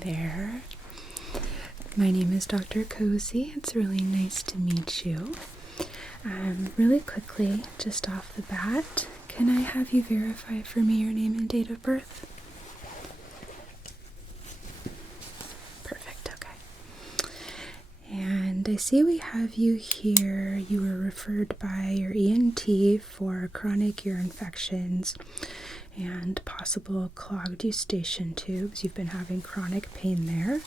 there. My name is Dr. Cozy. It's really nice to meet you. Really quickly, just off the bat, can I have you verify for me your name and date of birth? Perfect, okay. And I see we have you here. You were referred by your ENT for chronic ear infections and possible clogged eustachian tubes. You've been having chronic pain there.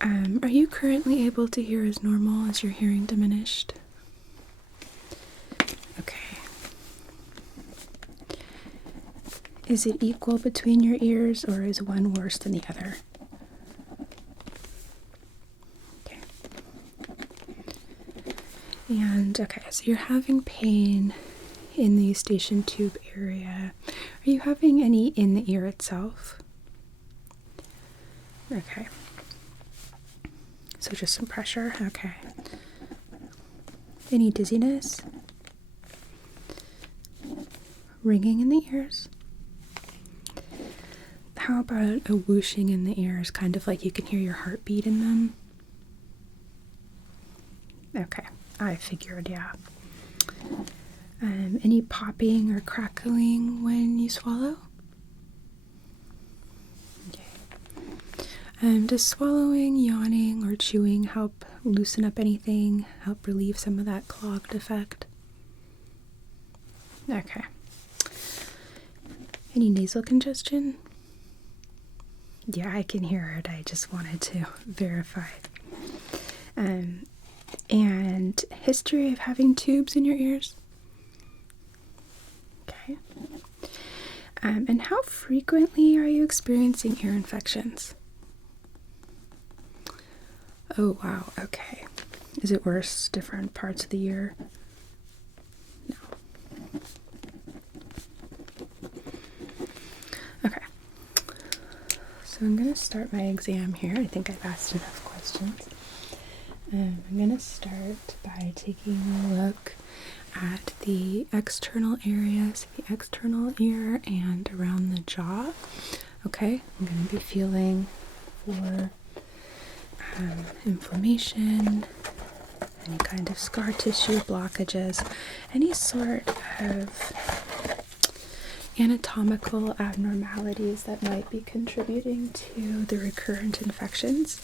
Are you currently able to hear as normal? Is your hearing diminished? Okay. Is it equal between your ears, or is one worse than the other? Okay. And okay, so you're having pain in the eustachian tube area. Are you having any in the ear itself? Okay. So just some pressure, okay. Any dizziness? Ringing in the ears? How about a whooshing in the ears, kind of like you can hear your heartbeat in them? Okay, I figured, yeah. Any popping or crackling when you swallow? Does swallowing, yawning, or chewing help loosen up anything, help relieve some of that clogged effect? Okay. Any nasal congestion? Yeah, I can hear it. I just wanted to verify. And history of having tubes in your ears? Okay. And how frequently are you experiencing ear infections? Oh, wow, okay. Is it worse different parts of the year? No. Okay. So I'm going to start my exam here. I think I've asked enough questions. I'm going to start by taking a look at the external areas, the external ear and around the jaw. Okay, I'm going to be feeling for inflammation, any kind of scar tissue blockages, any sort of anatomical abnormalities that might be contributing to the recurrent infections.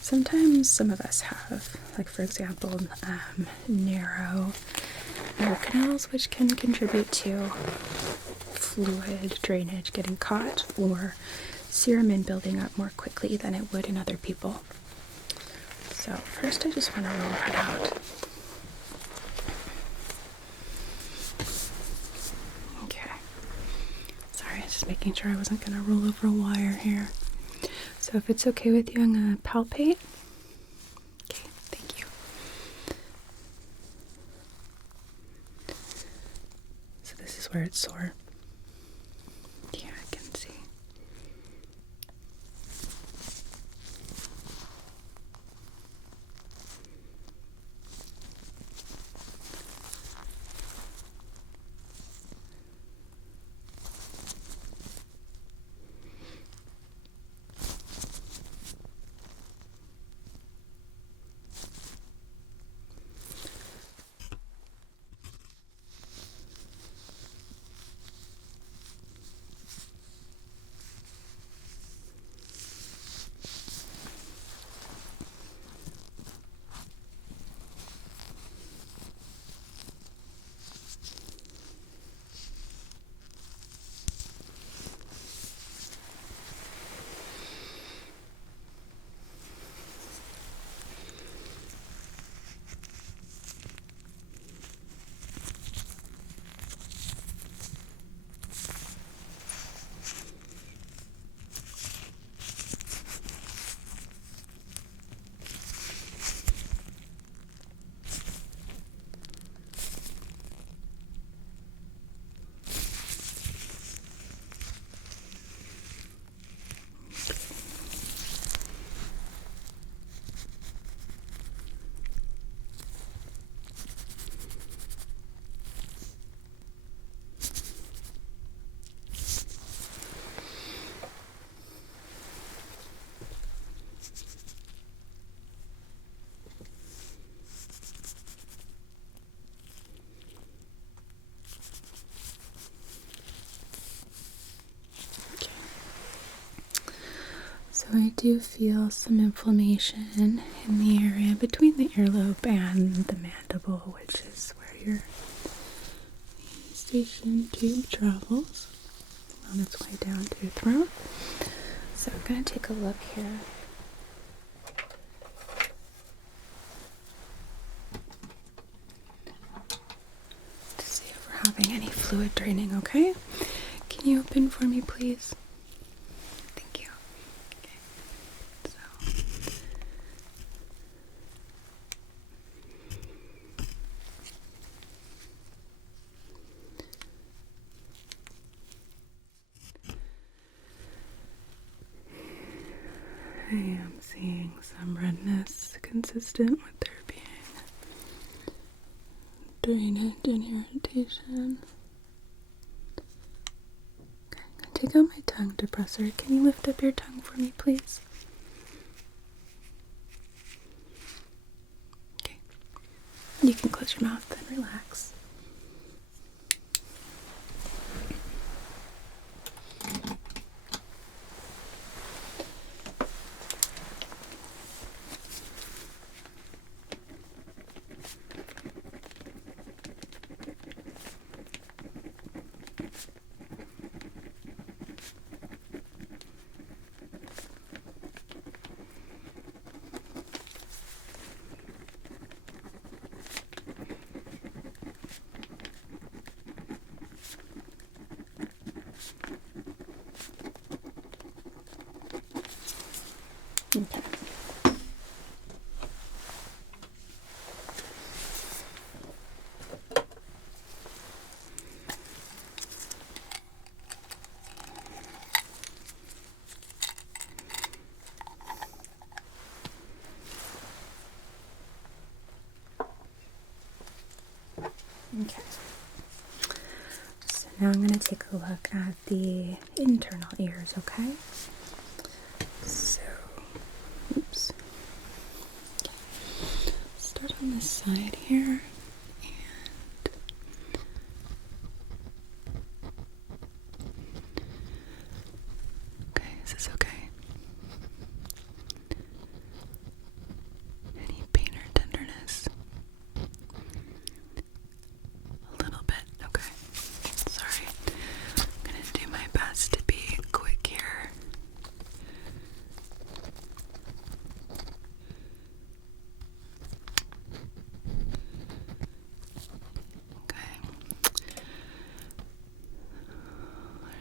Sometimes some of us have, like for example, narrow ear canals, which can contribute to fluid drainage getting caught or serum building up more quickly than it would in other people. So first I just want to roll that out. Okay. Sorry, just making sure I wasn't going to roll over a wire here. So if it's okay with you, I'm going to palpate. Okay, thank you. So this is where it's sore. Yeah, I can see. So I do feel some inflammation in the area between the earlobe and the mandible, which is where your eustachian tube travels on its way down to your throat. So I'm going to take a look here. To see if we're having any fluid draining, okay? Can you open for me, please? Thank you. Okay. So. I am seeing some redness consistent with there being drainage and irritation. Okay, I'm going to take out my tongue depressor. Can you lift up your tongue for me, please? Okay. You can close your mouth and relax. Okay. Okay. So now I'm going to take a look at the internal ears, okay? So, oops. Okay. Start on this side here. Okay, is this okay? Any pain or tenderness? A little bit, okay. Sorry. I'm gonna do my best to be quick here. Okay.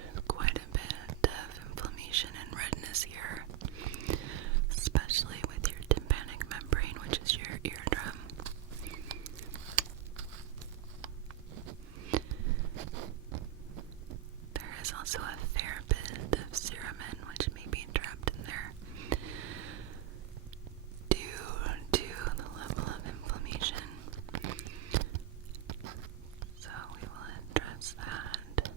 There's quite a bit of inflammation and redness here, especially with your tympanic membrane, which is your eardrum. There is also a fair bit of cerumen which may be trapped in there due to the level of inflammation. So we will address that.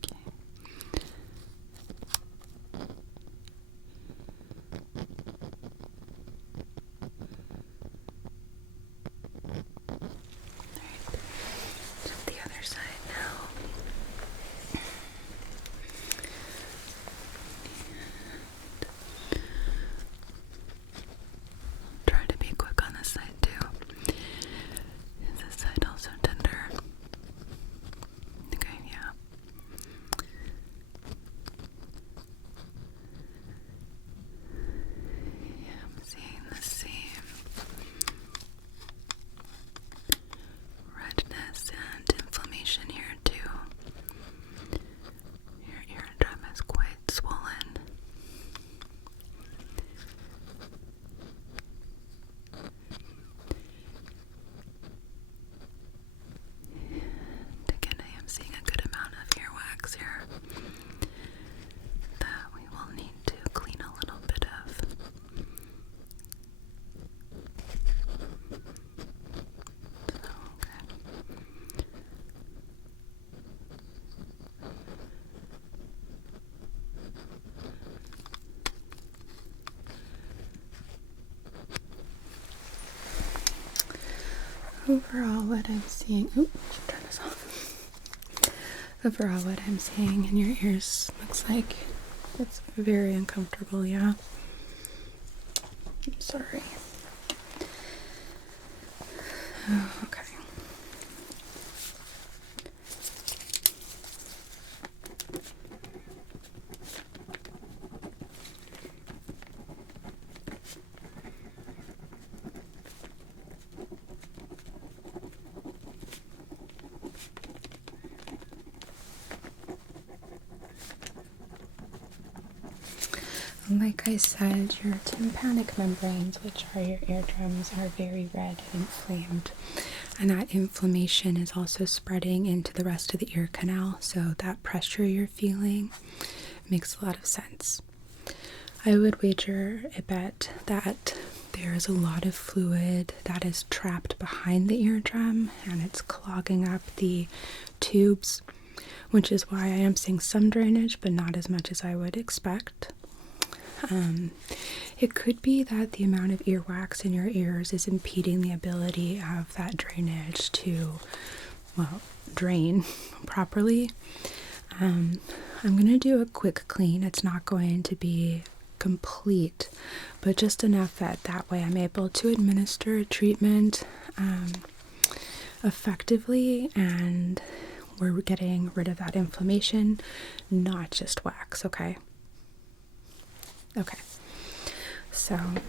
Okay. To the other side now. Try to be quick on this side too. Is this side also tender? Okay, yeah. Yeah, I'm seeing the same redness and inflammation here too. Your eardrum is quite swollen. And again, I am seeing a good amount of earwax here that we will need to clean a little bit of. So, okay. Overall, what I'm seeing, turn this off. overall what I'm seeing in your ears looks like it's very uncomfortable, yeah? I'm sorry. Oh, okay. Like I said, your tympanic membranes, which are your eardrums, are very red and inflamed. And that inflammation is also spreading into the rest of the ear canal. So that pressure you're feeling makes a lot of sense. I would wager a bet that there is a lot of fluid that is trapped behind the eardrum and it's clogging up the tubes, which is why I am seeing some drainage, but not as much as I would expect. It could be that the amount of earwax in your ears is impeding the ability of that drainage to, well, drain properly. I'm going to do a quick clean. It's not going to be complete, but just enough that way I'm able to administer a treatment effectively, and we're getting rid of that inflammation, not just wax, okay? Okay, so I'm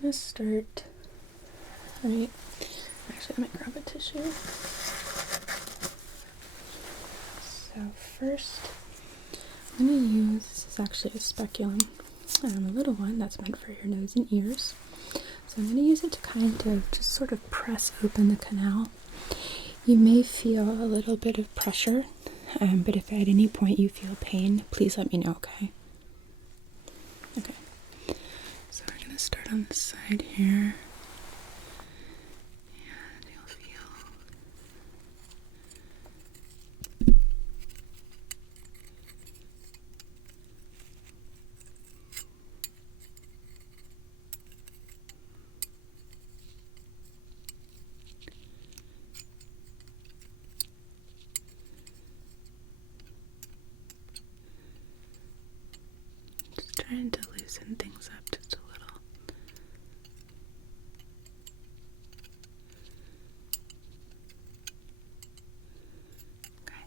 gonna start. Actually, let me grab a tissue. So first, I'm gonna use, this is actually a speculum, a little one that's meant for your nose and ears. So I'm gonna use it to kind of just sort of press open the canal. You may feel a little bit of pressure. But if at any point you feel pain, please let me know, okay? Okay. So we're going to start on this side here. And you'll feel... Just trying to loosen things up just a little. Okay.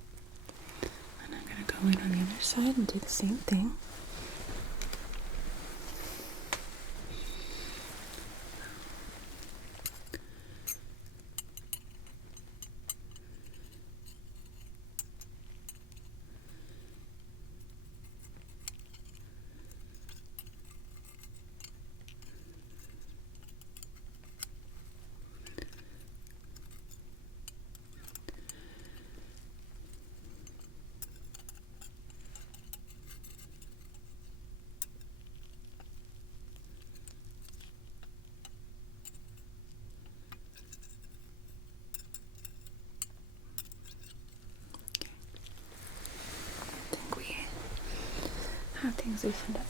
And I'm going to go in on the other side and do the same thing. How things loosened up.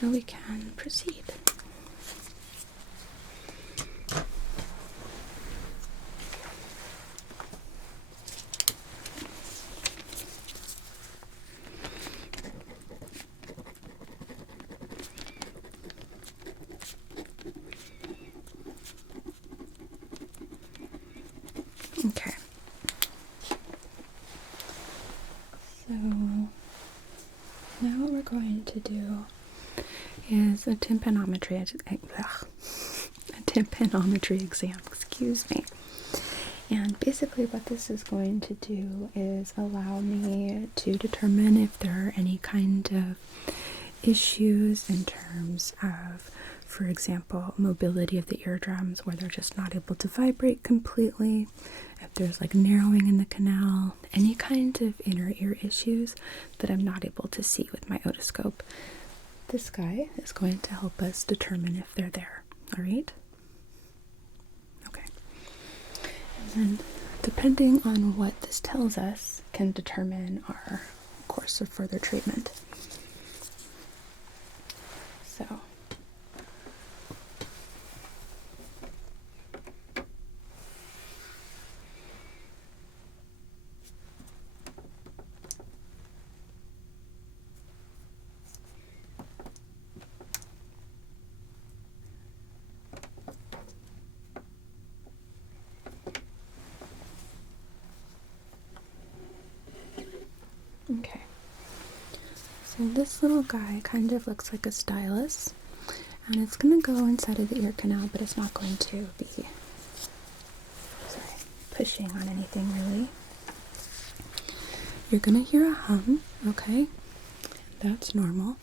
so we can proceed. Okay. So now what we're going to do is a tympanometry exam, excuse me. And basically what this is going to do is allow me to determine if there are any kind of issues in terms of, for example, mobility of the eardrums, where they're just not able to vibrate completely, if there's like narrowing in the canal, any kind of inner ear issues that I'm not able to see with my otoscope. This guy is going to help us determine if they're there, all right? Okay. And then, depending on what this tells us, can determine our course of further treatment. So, okay. So this little guy kind of looks like a stylus, and it's going to go inside of the ear canal, but it's not going to be, pushing on anything really. You're going to hear a hum, okay? That's normal.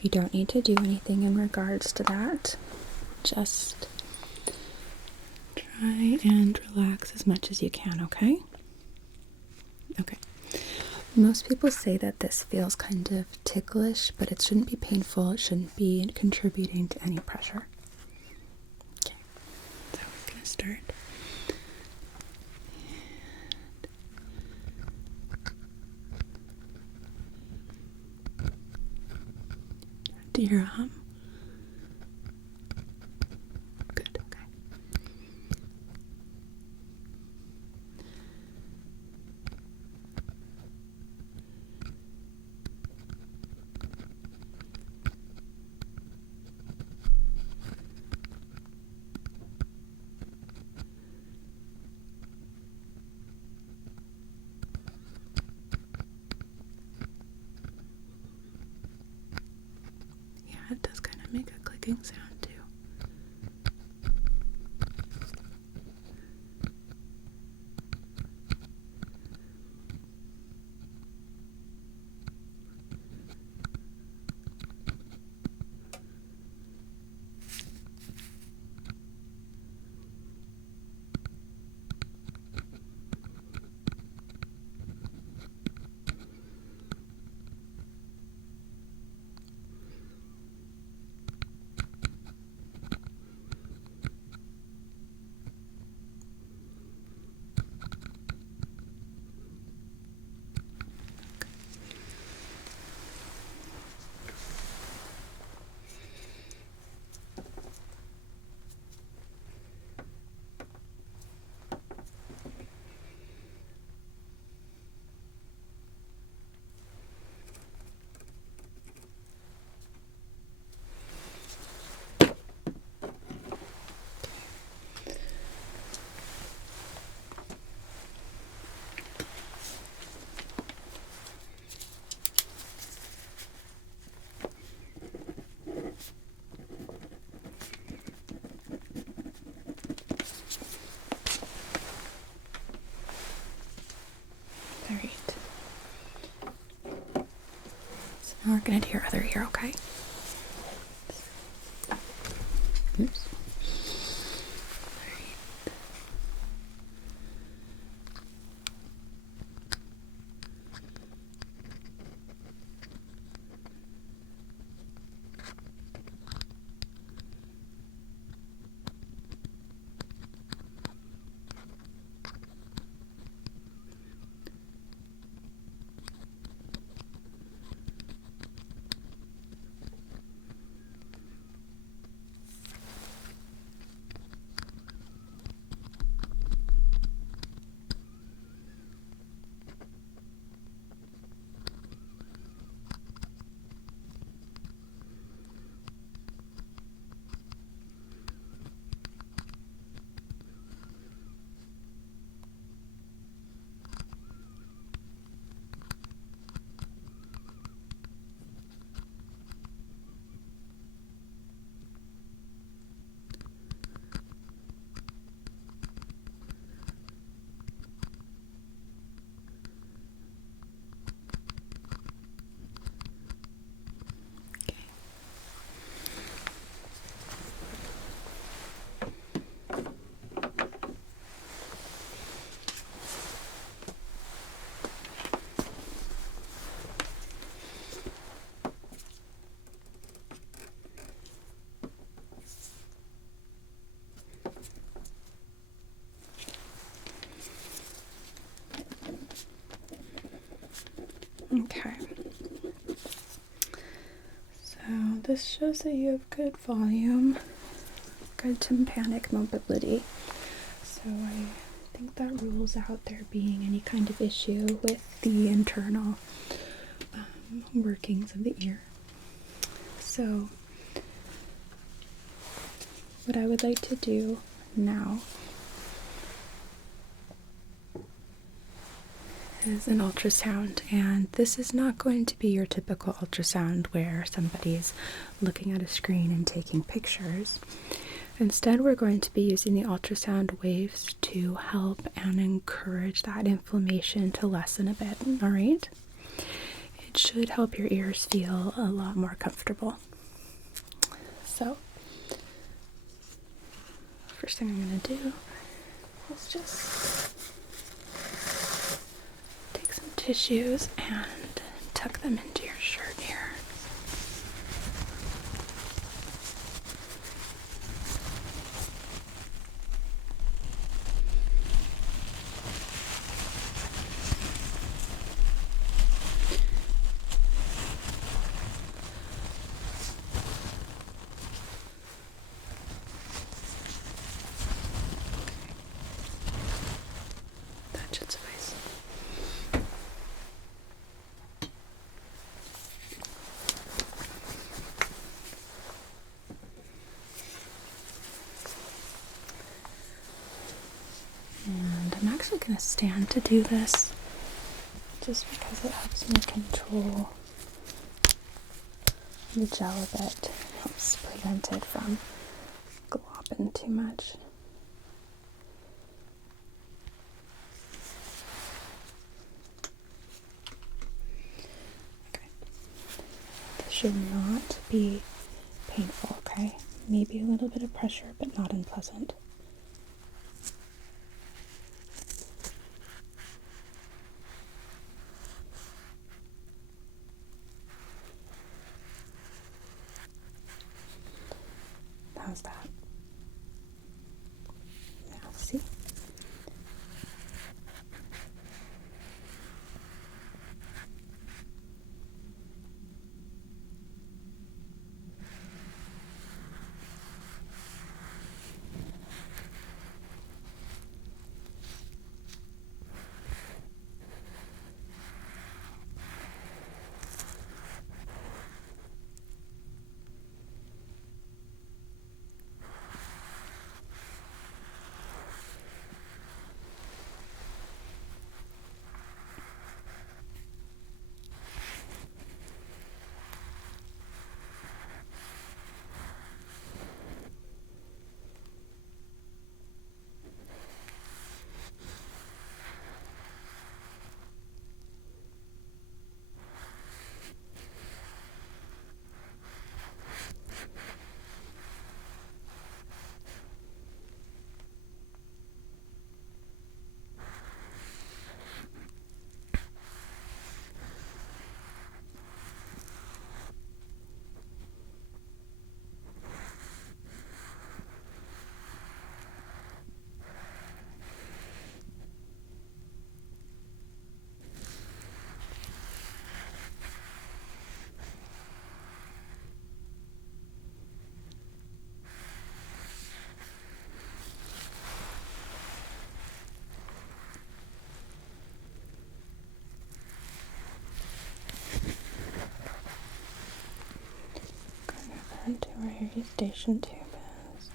You don't need to do anything in regards to that. Just try and relax as much as you can, okay? Okay. Most people say that this feels kind of ticklish, but it shouldn't be painful. It shouldn't be contributing to any pressure. Okay, so we're going to start. Do you hear a hum? Good, okay. It does kind of make a clicking sound too. Alright. So now we're going to do your other ear, okay? Oops. Okay. So this shows that you have good volume, good tympanic mobility. So I think that rules out there being any kind of issue with the internal workings of the ear. So what I would like to do now is an ultrasound, and this is not going to be your typical ultrasound where somebody's looking at a screen and taking pictures. Instead, we're going to be using the ultrasound waves to help and encourage that inflammation to lessen a bit, all right? It should help your ears feel a lot more comfortable. So, first thing I'm going to do is just take some tissues and tuck them into your shirt here. That should suffice. And I'm actually going to stand to do this just because it helps me control the gel a bit. Helps prevent it from glopping too much. Okay. This should not be painful, okay? Maybe a little bit of pressure, but not unpleasant. How's that? Now, see? Into where your eustachian tube is.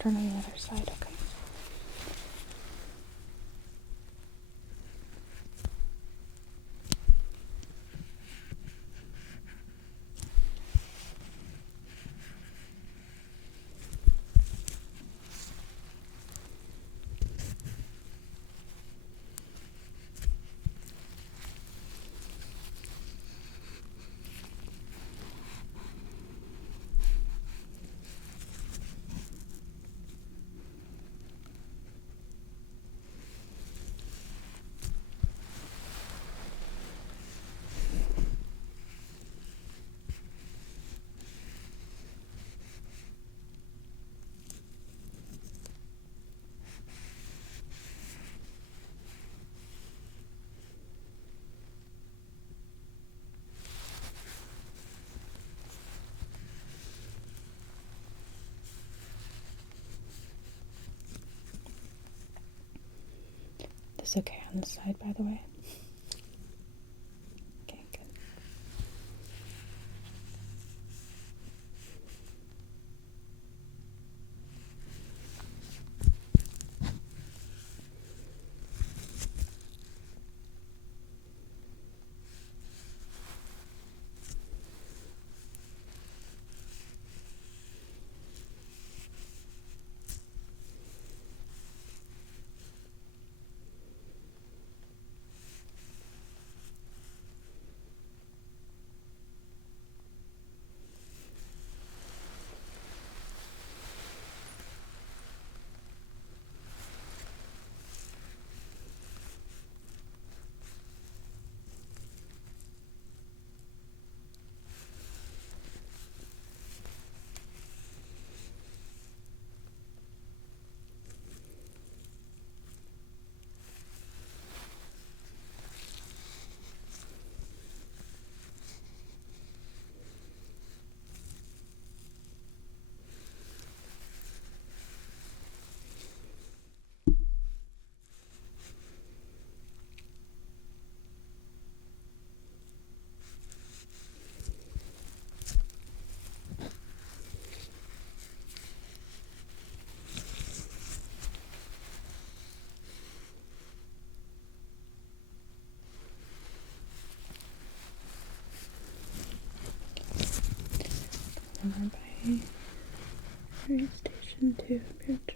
Turn on the other side, okay. This okay on the side, by the way? Okay, good. Over by your station 2 of your jaw.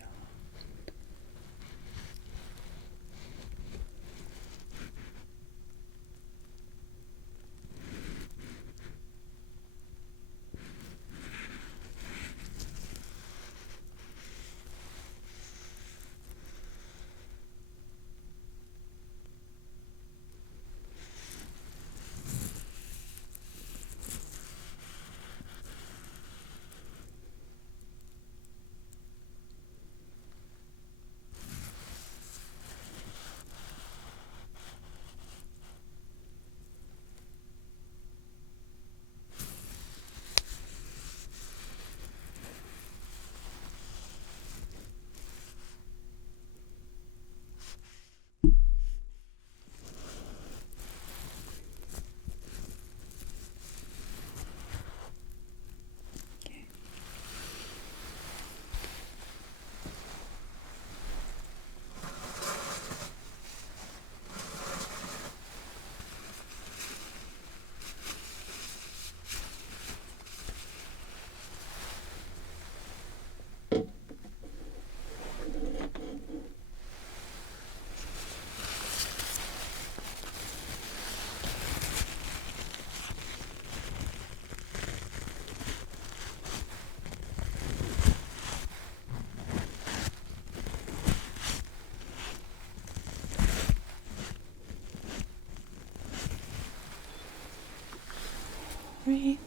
Right.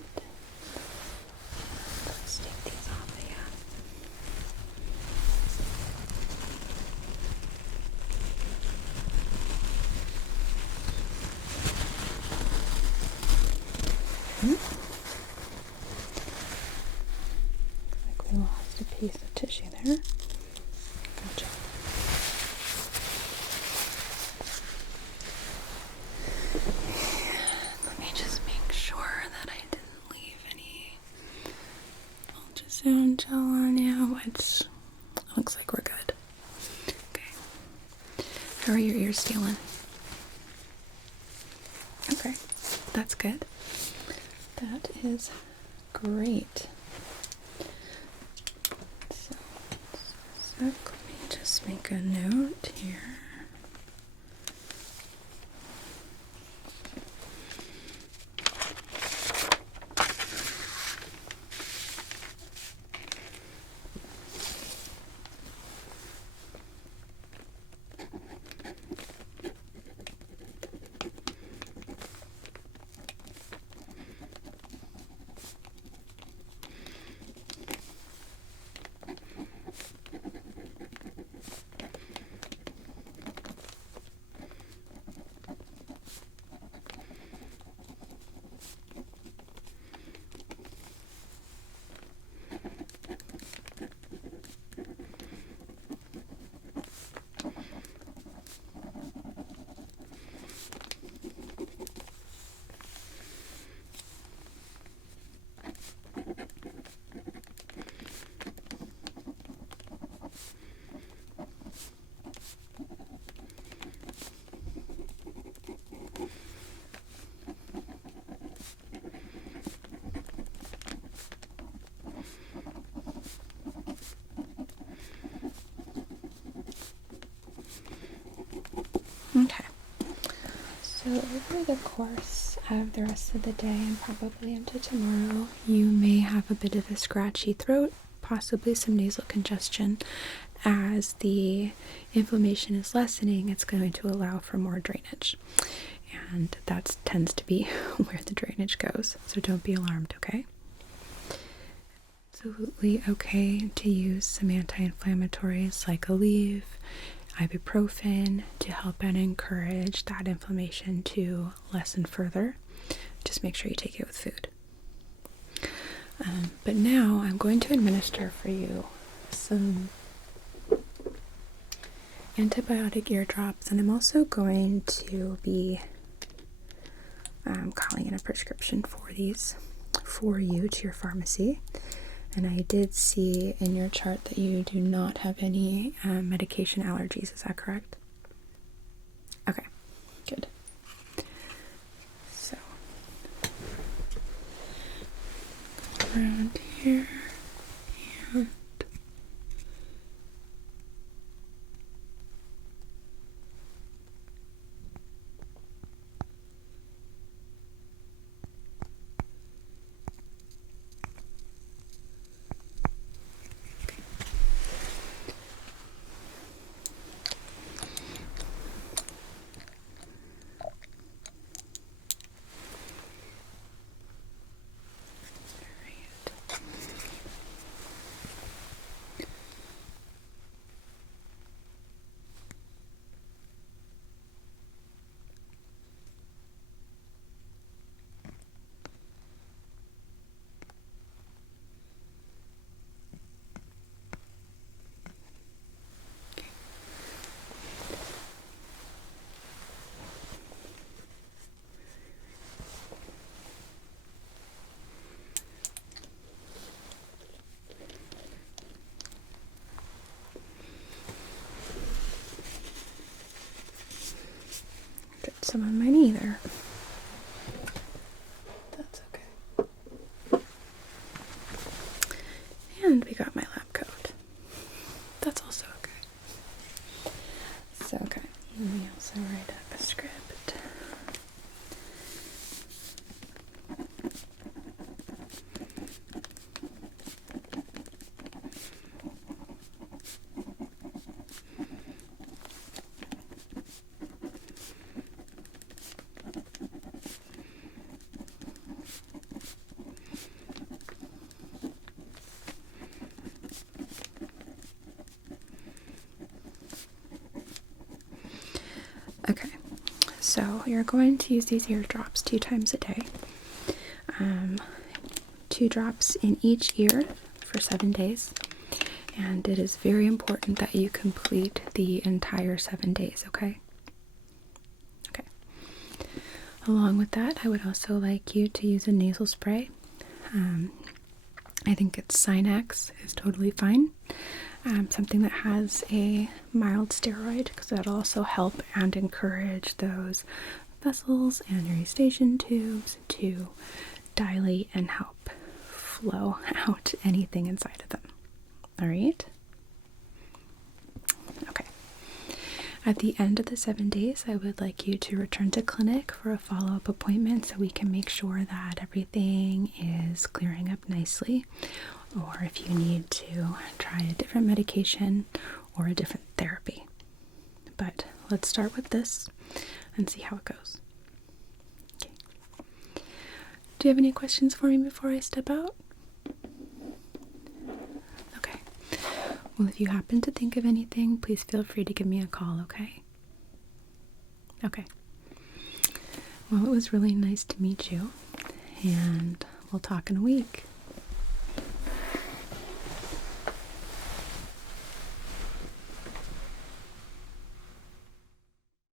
Let's take these off again. Like we lost a piece of tissue there. Gotcha. Let me just make sure that I didn't leave any ultrasound gel on you, which looks like we're good. Okay. How are your ears feeling? Okay, that's good. That is great. So, let me just make a note here. Okay, so over the course of the rest of the day and probably into tomorrow, you may have a bit of a scratchy throat, possibly some nasal congestion. As the inflammation is lessening, it's going to allow for more drainage, and that tends to be where the drainage goes, so don't be alarmed, okay? Absolutely okay to use some anti-inflammatories like Aleve, ibuprofen to help and encourage that inflammation to lessen further. Just make sure you take it with food. But now I'm going to administer for you some antibiotic eardrops, and I'm also going to be calling in a prescription for these for you to your pharmacy. And I did see in your chart that you do not have any medication allergies. Is that correct? Okay, good. So, around here, and some on mine either. That's okay. And we got my lab coat. That's also okay. So, okay. Let me also write up a script. Okay, so you're going to use these ear drops 2 times a day. 2 drops in each ear for 7 days. And it is very important that you complete the entire 7 days, okay? Okay. Along with that, I would also like you to use a nasal spray. I think it's Sinex is totally fine. something that has a mild steroid, because that'll also help and encourage those vessels and your eustachian tubes to dilate and help flow out anything inside of them. All right? Okay. At the end of the 7 days, I would like you to return to clinic for a follow-up appointment so we can make sure that everything is clearing up nicely, or if you need to try a different medication or a different therapy. But let's start with this and see how it goes. Okay. Do you have any questions for me before I step out? Okay. Well, if you happen to think of anything, please feel free to give me a call, okay? Okay. Well, it was really nice to meet you, and we'll talk in a week.